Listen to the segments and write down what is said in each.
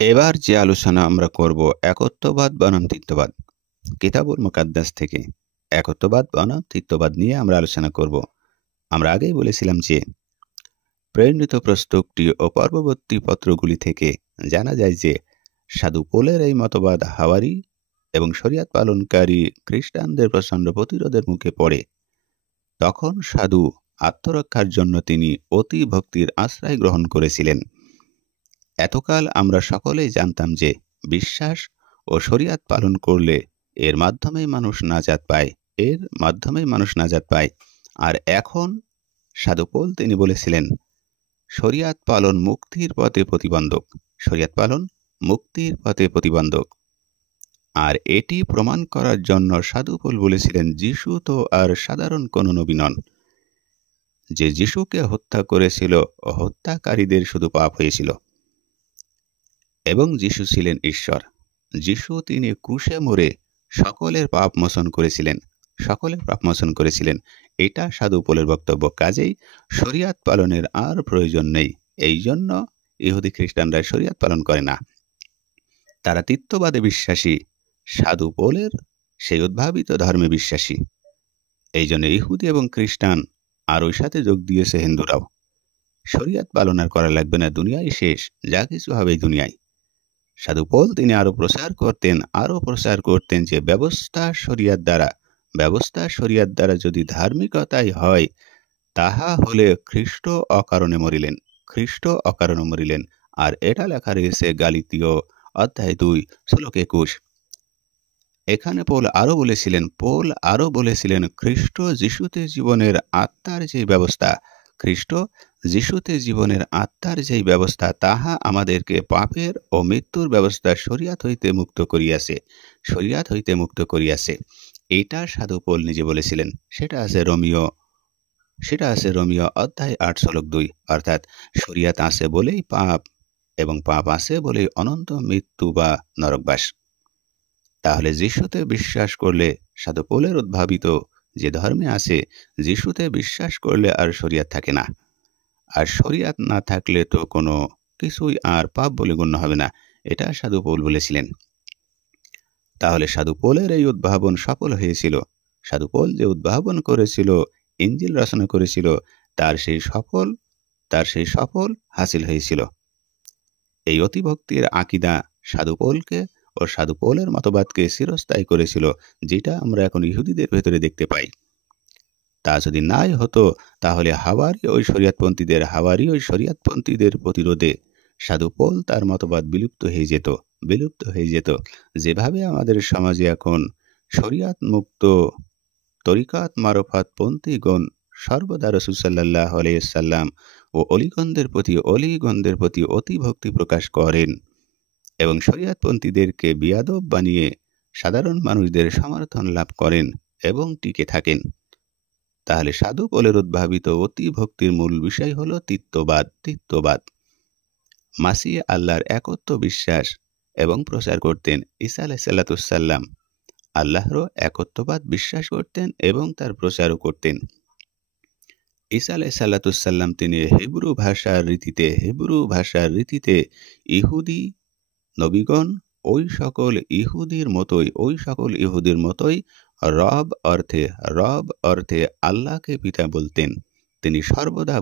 এবার যে আলোচনা আমরা করব একত্ববাদ বনাম তিত্ববাদ। কিতাবুল মুকাদ্দাস থেকে একত্ববাদ বনাম তিত্ববাদ নিয়ে আমরা আলোচনা করব। আমরা আগেই বলেছিলাম যে প্রেরিত পুস্তকটি ও পূর্ববর্তী পত্রগুলি থেকে জানা যায় যে সাধু পোলের এই মতবাদ হাওয়ারি এবং শরিয়াত পালনকারী খ্রিস্টানদের প্রচণ্ড প্রতিরোধের মুখে পড়ে। তখন সাধু আত্মরক্ষার জন্য তিনি অতি ভক্তির আশ্রয় গ্রহণ করেছিলেন। এতকাল আমরা সকলেই জানতাম যে বিশ্বাস ও শরিয়াত পালন করলে এর মাধ্যমেই মানুষ নাজাত পায়। আর এখন সাধু পৌল তিনি বলেছিলেন শরিয়াত পালন মুক্তির পথে প্রতিবন্ধক। আর এটি প্রমাণ করার জন্য সাধু পৌল বলেছিলেন যিশু তো আর সাধারণ কোনো নবী নন। যে যিশুকে হত্যা করেছিল হত্যাকারীদের শুধু পাপ হয়েছিল, এবং যিশু ছিলেন ঈশ্বর। যিশু তিনি ক্রুশে মরে সকলের পাপ মোচন করেছিলেন। এটা সাধু পৌলের বক্তব্য। কাজেই শরিয়াত পালনের আর প্রয়োজন নেই। এই জন্য ইহুদি খ্রিস্টানরা শরিয়াত পালন করে না, তারা তিত্ববাদে বিশ্বাসী। সাধু পৌলের সেই উদ্ভাবিত ধর্মে বিশ্বাসী। এই জন্য ইহুদি এবং খ্রিস্টান আর ওই সাথে যোগ দিয়েছে হিন্দুরাও। শরিয়াত পালন আর করা লাগবে না, দুনিয়ায় শেষ, যা কিছু হবে এই দুনিয়ায়। সাধু পৌল তিনি আরো প্রচার করতেন যে ব্যবস্থা শরিয়াত দ্বারা যদি ধার্মিকতাই হয়, তাহা হলে খ্রিস্ট অকারণে মরিলেন। আর এটা লেখা রয়েছে গালাতীয় অধ্যায় 2 শ্লোক 21। এখানে পৌল আরো বলেছিলেন খ্রিস্ট যিশুতে জীবনের আত্মার তাহা আমাদেরকে পাপের ও মৃত্যুর ব্যবস্থা শরিয়াত হইতে মুক্ত করিয়াছে। এটা সাধু পৌল নিজে বলেছিলেন। সেটা আছে রোমীয় অধ্যায় 8 শ্লোক 2। অর্থাৎ শরিয়াত আছে বলেই পাপ, এবং পাপ আছে বলেই অনন্ত মৃত্যু বা নরকবাস। তাহলে যিশুতে বিশ্বাস করলে, সাধু পৌলের উদ্ভাবিত যে ধর্মে আছে, যিশুতে বিশ্বাস করলে আর শরিয়াত থাকে না। আর শরিয়াত না থাকলে তো কোনো কিছুই আর পাপ বলে গণ্য হবে না। এটা সাধু পৌল বলেছিলেন। তাহলে সাধু পৌলের এই উদ্ভাবন সফল হয়েছিল। সাধু পৌল যে উদ্ভাবন করেছিল, ইঞ্জিল রচনা করেছিল, তার সেই সফল হাসিল হয়েছিল। এই অতিভক্তির আকিদা সাধু পৌলকে ও সাধু পৌলের মতবাদকে চিরস্থায়ী করেছিল, যেটা আমরা এখন ইহুদিদের ভেতরে দেখতে পাই। তা যদি নাই হতো, তাহলে হাওয়ারি ওই শরিয়াতপন্থীদের প্রতিরোধে সাধু পৌল তার মতবাদ বিলুপ্ত হয়ে যেত। যেভাবে আমাদের সমাজে এখন শরিয়াত মুক্ত তরিকাত মারফাত পন্থীগণ সর্বদা রাসূল সাল্লাল্লাহু আলাইহি সাল্লাম ও অলিগণদের প্রতি অতি ভক্তি প্রকাশ করেন এবং শরিয়াতপন্থীদেরকে বিয়াদব বানিয়ে সাধারণ মানুষদের সমর্থন লাভ করেন এবং টিকে থাকেন, তাহলে সাধু পৌলের উদ্ভাবিত অতি ভক্তির মূল বিষয় হল তিত্ববাদ। মাসিহ আল্লাহর একত্ব বিশ্বাস এবং প্রচার করতেন। ঈসা আলাইহিসসালাম আল্লাহরও একত্ববাদ বিশ্বাস করতেন এবং তার প্রচারও করতেন। ঈসা আলাইহিসসালাম তিনি হিব্রু ভাষার রীতিতে ইহুদি নবীগণ ওই সকল ইহুদির মতোই রব অর্থে আল্লাহকে পিতা বলতেন। তিনি সর্বদা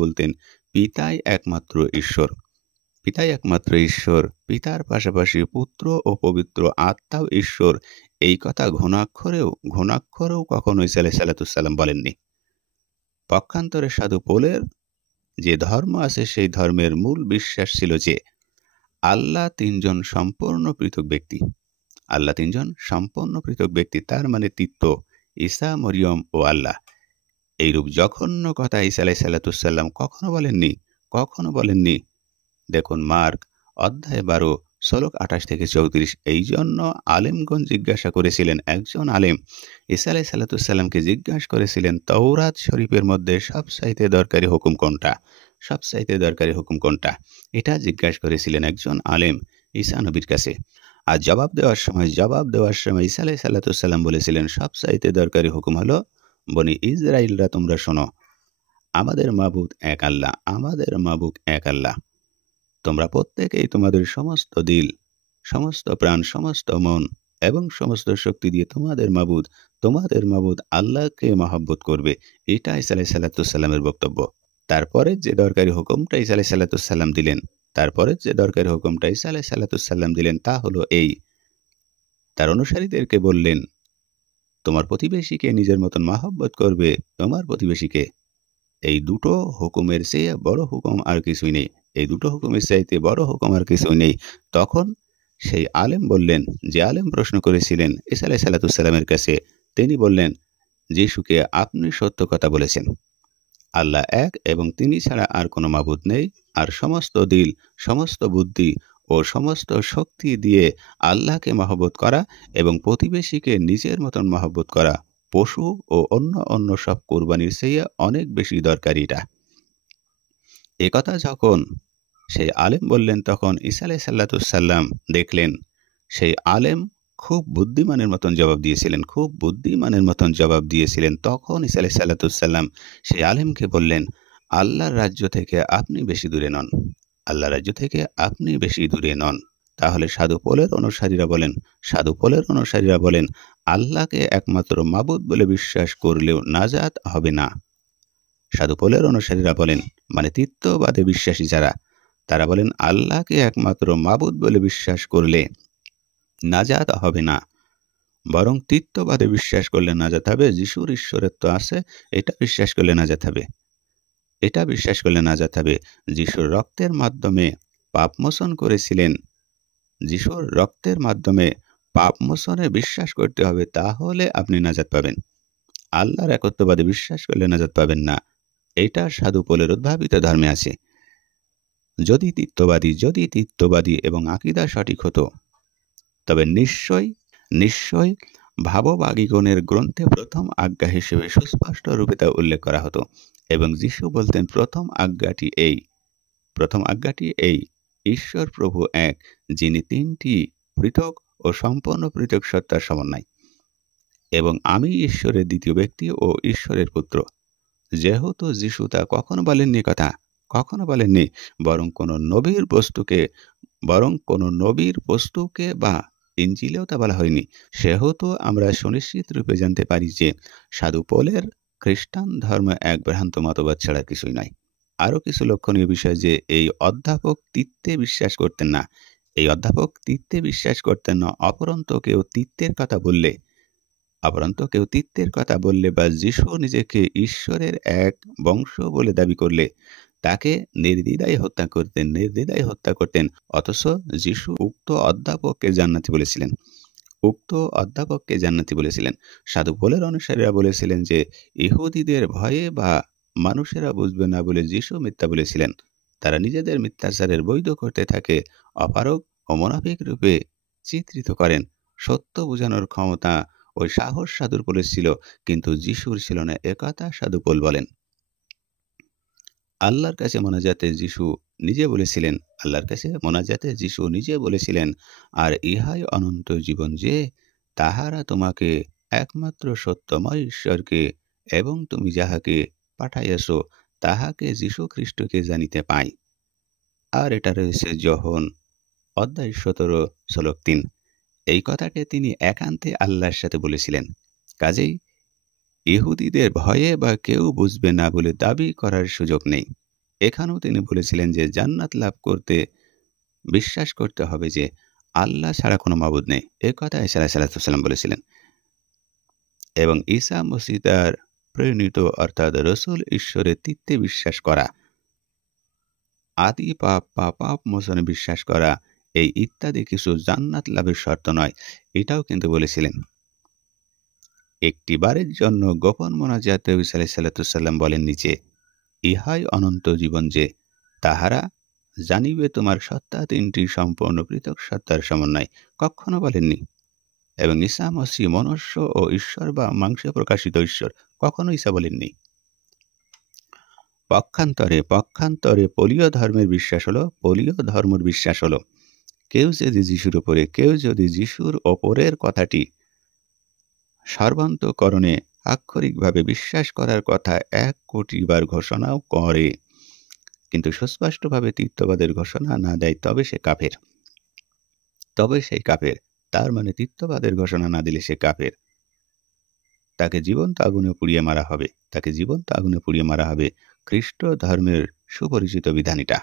বলতেন পিতাই একমাত্র ঈশ্বর, পিতার পাশাপাশি পুত্র ও পবিত্র আত্মাও ঈশ্বর। এই কথা ঘুণাক্ষরেও কখনো ঈসা আলাইহিসসালাম বলেননি। পক্ষান্তরে সাধু পৌলের যে ধর্ম আছে, সেই ধর্মের মূল বিশ্বাস ছিল যে আল্লাহ তিনজন সম্পূর্ণ পৃথক ব্যক্তি, তার মানে তিত্ব, ঈসা, মরিয়ম ও আল্লাহ। এইরূপ জঘন্য কথা ঈসা আলাইহিসসালাম কখনো বলেননি। দেখুন মার্ক অধ্যায় 12 শ্লোক 28 থেকে 34। এই জন্য আলেমগণ জিজ্ঞাসা করেছিলেন, একজন আলেম ঈসা আলাইহিসসালামকে জিজ্ঞাসা করেছিলেন, তাওরাত শরীফের মধ্যে সবচাইতে দরকারি হুকুম কোনটা? এটা জিজ্ঞাসা করেছিলেন একজন আলেম ঈসা নবীর কাছে। আর জবাব দেওয়ার সময় ঈসা আলাইহিসসালাম বলেছিলেন, সবচাইতে দরকারি হুকুম হলো, বনি ইসরাইলরা তোমরা শোনো, আমাদের মাবুদ এক আল্লাহ। তোমরা প্রত্যেকেই তোমাদের সমস্ত দিল, সমস্ত প্রাণ, সমস্ত মন এবং সমস্ত শক্তি দিয়ে তোমাদের মাবুদ আল্লাহকে মহব্বত করবে। এটা ঈসা আলাইহিসসালামের বক্তব্য। তারপরে যে দরকারি হুকুমটা ঈসা আলাইহিসসালাম দিলেন তা হলো এই, তার অনুসারীদেরকে বললেন, তোমার প্রতিবেশীকে নিজের মতন মহব্বত করবে, তোমার প্রতিবেশীকে। এই দুটো হুকুমের চেয়ে বড় হুকুম আর কিছুই নেই। এই দুটো হুকুমের চাইতে বড় হুকুম আর কিছুই নেই। তখন সেই আলেম বললেন, যে আলেম প্রশ্ন করেছিলেন ঈসা আলাইহিসসালামের কাছে, তিনি বললেন, যিশুকে আপনি সত্য কথা বলেছেন। আল্লাহ এক এবং তিনি ছাড়া আর কোনো মাবুদ নেই। আর সমস্ত দিল, সমস্ত বুদ্ধি ও সমস্ত শক্তি দিয়ে আল্লাহকে মহব্বত করা এবং প্রতিবেশীকে নিজের মতন মহব্বত করা পশু ও অন্য সব কোরবানির চেয়ে অনেক বেশি দরকারি এটা। একথা যখন সেই আলেম বললেন, তখন ঈসা আলাইহিসসালাম দেখলেন সেই আলেম খুব বুদ্ধিমানের মতন জবাব দিয়েছিলেন। তখন ঈসা আলাইহিসসালাম সেই আলেমকে বললেন, আল্লাহর রাজ্য থেকে আপনি বেশি দূরে নন। তাহলে সাধু পোলের অনুসারীরা বলেন আল্লাহকে একমাত্র মাবুদ বলে বিশ্বাস করলেও নাজাত হবে না। সাধু পোলের অনুসারীরা বলেন, মানে তিত্ববাদে বিশ্বাসী যারা, তারা বলেন আল্লাহকে একমাত্র মাবুদ বলে বিশ্বাস করলে নাজাত হবে না, বরং তিত্ববাদে বিশ্বাস করলে নাজাত হবে। যিশুর ঈশ্বরত্ব আছে, এটা বিশ্বাস করলে নাজাত হবে। যিশুর রক্তের মাধ্যমে পাপ মোচনে বিশ্বাস করতে হবে, তাহলে আপনি নাজাত পাবেন। আল্লাহর একত্ববাদে বিশ্বাস করলে নাজাত পাবেন না। এটা সাধু পোলের উদ্ভাবিত ধর্মে আছে। যদি তিত্ববাদী এবং আকীদা সঠিক হতো, তবে নিশ্চয় ভাববাগীগণের গ্রন্থে প্রথম আজ্ঞা হিসেবে সুস্পষ্ট রূপে তা উল্লেখ করা হতো। এবং যিশু বলতেন, প্রথম আজ্ঞাটি এই, ঈশ্বর প্রভু এক, যিনি তিনটি পৃথক ও সম্পূর্ণ পৃথক সত্তার সমন্বয়, এবং আমি ঈশ্বরের দ্বিতীয় ব্যক্তি ও ঈশ্বরের পুত্র। যেহেতু যিশু তা কখনো বলেননি, বরং কোনো নবীর বস্তুকে বা ইনজিলেও তা বলা হয়নি, সেহেতু আমরা সুনিশ্চিত রূপে জানতে পারি যে সাধু পৌলের খ্রিস্টান ধর্ম এক ভ্রান্ত মতবাদ ছাড়া কিছুই নয়। আরও কিছু লক্ষণীয় বিষয় যে এই অধ্যাপক তিত্বে বিশ্বাস করতেন না। অপরন্ত কেউ তিত্বের কথা বললে বা যিশু নিজেকে ঈশ্বরের এক বংশ বলে দাবি করলে তাকে নির্দ্বিধায় হত্যা করতেন। অথচ যিশু উক্ত অধ্যাপককে জান্নাতি বলেছিলেন। সাধু পৌলের অনুসারীরা বলেছিলেন যে ইহুদিদের ভয়ে বা মানুষেরা বুঝবে না বলে যিশু মিথ্যা বলেছিলেন। তারা নিজেদের মিথ্যাচারের বৈধ করতে থাকে অপারগ ও মুনাফিক রূপে চিত্রিত করেন। সত্য বোঝানোর ক্ষমতা ওই সাহস সাধুর পৌলের ছিল, কিন্তু যিশুর ছিল না, একথা সাধু পৌল বলেন। আল্লাহর কাছে মোনাজাতে যিশু নিজে বলেছিলেন, আর ইহাই অনন্ত জীবন, যে তাহারা তোমাকে একমাত্র সত্যময় ঈশ্বরকে এবং তুমি যাহাকে পাঠাইয়াছ তাহাকে যীশু খ্রিস্টকে জানিতে পাই। আর এটা রয়েছে যোহন অধ্যায় 17 শ্লোক 3। এই কথাকে তিনি একান্তে আল্লাহর সাথে বলেছিলেন। কাজেই ইহুদিদের ভয়ে বা কেউ বুঝবে না বলে দাবি করার সুযোগ নেই। এখানেও তিনি বলেছিলেন যে জান্নাত লাভ করতে বিশ্বাস করতে হবে যে আল্লাহ ছাড়া কোনো মাবুদ নেই। এ কথা ঈসা আলাইহিস সালাম বলেছিলেন। এবং ঈসা মসীহ তার প্রেরিত অর্থাৎ রসুল ঈশ্বরের তিত্বে বিশ্বাস করা, আদি পাপ বা পাপ মোচনে বিশ্বাস করা, এই ইত্যাদি কিছু জান্নাত লাভের শর্ত নয়, এটাও কিন্তু বলেছিলেন। একটি বারের জন্য গোপন মোনাজাতে ঈসা আলাইহিস সালাম বলেননি যে ইহাই অনন্ত জীবন, যে তাহারা জানিবে তোমার সত্তা তিনটি সম্পূর্ণ পৃথক সত্তার সমন্বয়, কখনো বলেননি। এবং ঈসা মসীহ মনুষ্য ও ঈশ্বর বা মাংসে প্রকাশিত ঈশ্বর, কখনো ঈসা বলেননি। পক্ষান্তরে পলীয় ধর্মের বিশ্বাস হলো কেউ যদি যিশুর ওপরের কথাটি সর্বান্তকরণে আক্ষরিকভাবে বিশ্বাস করার কথা 1 কোটি বার ঘোষণাও করে, কিন্তু সুস্পষ্টভাবে তীর্থবাদের ঘোষণা না দেয় তবে সে কাফের। তবে সেই কাফের। তার মানে তীর্থবাদের ঘোষণা না দিলে সে কাফের। তাকে জীবন্ত আগুনে পুড়িয়ে মারা হবে। তাকে জীবন্ত আগুনে পুড়িয়ে মারা হবে খ্রিস্ট ধর্মের সুপরিচিত বিধান এটা।